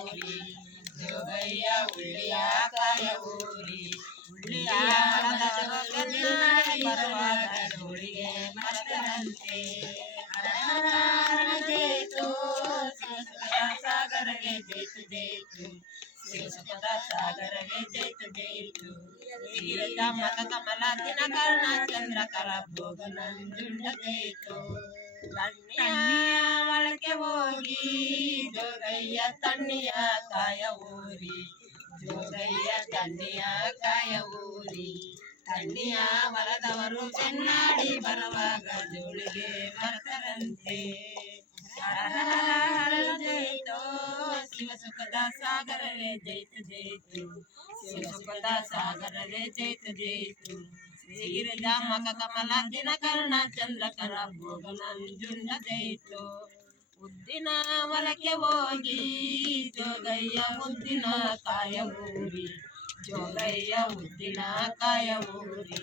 ಊರಿ ಜೋಗಯ್ಯ ಉಳ್ಳಿಯ ಕಾಯ ಊರಿ ಉಳ್ಳಿಯ ಬರುವಾಗ ಜೋಳಿಗೆ ಮರದಂತೆ ಜೇತು ಸಾಗರಗೆ ಜೇತು ಜೇತು ಶಿವಸುಖದ ಸಾಗರಗೆ ಜೇತು ಜೇತು ಗಿರಿಜ ಮತ ಕಮಲ ದಿನ ಕರ್ಣ ಚಂದ್ರ ಕರ ಭೋಗ ನಂಜುಂಡ ಜೇತು ತಣ್ಣಿಯ ಒಳಕ್ಕೆ ಹೋಗಿ ಜೋಗಯ್ಯ ತಣ್ಣಿಯ ಕಾಯ ಊರಿ ಜೋಗಯ್ಯ ತಣ್ಣಿಯ ಕಾಯ ಊರಿ ತಣ್ಣಿಯ ಹೊಲದವರು ಬೆನ್ನಾಡಿ ಬರುವಾಗ ಜೋಳಿಗೆ ಮರತರಂತೆ ಜೈತೋ ಶಿವಸುಖದ ಸಾಗರವೇ ಜೈತು ಜೈತು ಶಿವಸುಖದ ಸಾಗರವೇ ಜೈತು ಜೈತು ಶ್ರೀಗಿರಿಜ ಮಗ ಕಮಲ ದಿನ ಕರ್ಣ ಚಂದ್ರಕರ ಭೋಗ ನಂಜುಂಡ ಜೈತು ಉದ್ದಿನ ಹೊಲಕ್ಕೆ ಹೋಗಿ ಜೋಗಯ್ಯ ಉದ್ದಿನ ಕಾಯ ಊರಿ ಜೋಗಯ್ಯ ಉದ್ದಿನ ಕಾಯ ಊರಿ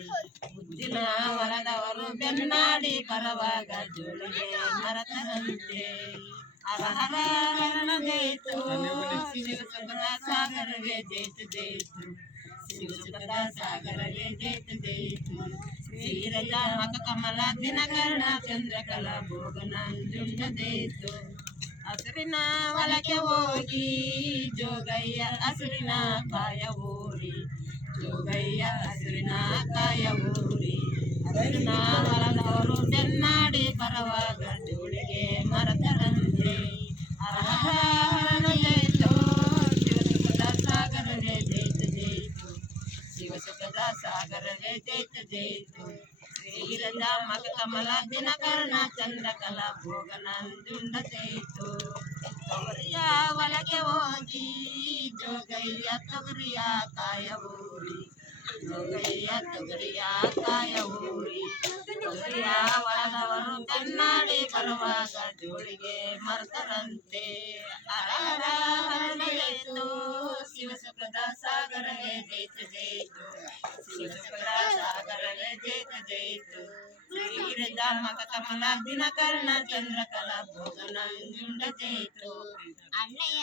ಉದ್ದಿನ ಹೊಲದವರು ಬೆನ್ನಾಡಿ ಬರುವಾಗ ಜೋಳಿಗೆ ಮರತರಂತೆ ಹರಹರ ಜೈತು ಶಿವಸುಖದ ಸಾಗರವೇ ಜೈತು ಜೈತು ಶಿವಸುಖದ ಸಾಗರವೇ ಜೈತು ಜೈತು ಶ್ರೀರಜ ಮಗ ಕಮಲ ದಿನ ಕರ್ಣ ಚಂದ್ರಕಲ ಭೋಗ ನಂಜುಂಡ ಜೈತು ಹಸುರಿನ ಹೊಲಕ್ಕೆ ಹೋಗಿ ಜೋಗಯ್ಯ ಹಸುರಿನ ಕಾಯ ಊರಿ ಜೋಗಯ್ಯ ಹಸುರಿನ ಕಾಯ ಊರಿ ಹಸುರಿನ ಹೊಲದವರು ಬೆನ್ನಾಡಿ ಬರುವಾಗ ಜೋಳಿಗೆ ಮರತರಂತೆ ಹರಹರ ಜೈತು ಶಿವಸುಖದ ಸಾಗರವೇ ಜೈತು ಜೈತು ಶಿವಸುಖದ ಸಾಗರವೇ ಜೈತು ಜೈತು ಶ್ರೀಗಿರಿಜ ಮಗ ಕಮಲ ದಿನ ಕರ್ಣ ಚಂದ್ರಕಲ ಭೋಗ ನಂಜುಂಡ ಜೈತು ತೊಗರಿಯ ಹೊಲಕ್ಕೆ ಹೋಗಿ ಜೋಗಯ್ಯ ತೊಗರಿಯ ಕಾಯ ಊರಿ ಜೋಗಯ್ಯ ತೊಗರಿಯ ಕಾಯ ಊರಿ ತೊಗರಿಯ ಹೊಲದವರು ಬೆನ್ನಾಡಿ ಬರುವಾಗ ಜೋಳಿಗೆ ಮರತರಂತೆ ಜೈತು ಶಿವಸುಖದ ಸಾಗರವೇ ಜೈತು ಜೈತು ಶಿವಸುಖದ ಸಾಗರವೇ ಜೈತು ಜೈತು ಶ್ರೀಗಿರಿಜ ಮಗ ಕಮಲ ದಿನ ಕರ್ಣ ಚಂದ್ರಕಲ ಭೋಗ ನಂಜುಂಡ ಜೈತು ಅಣ್ಣಯ್ಯ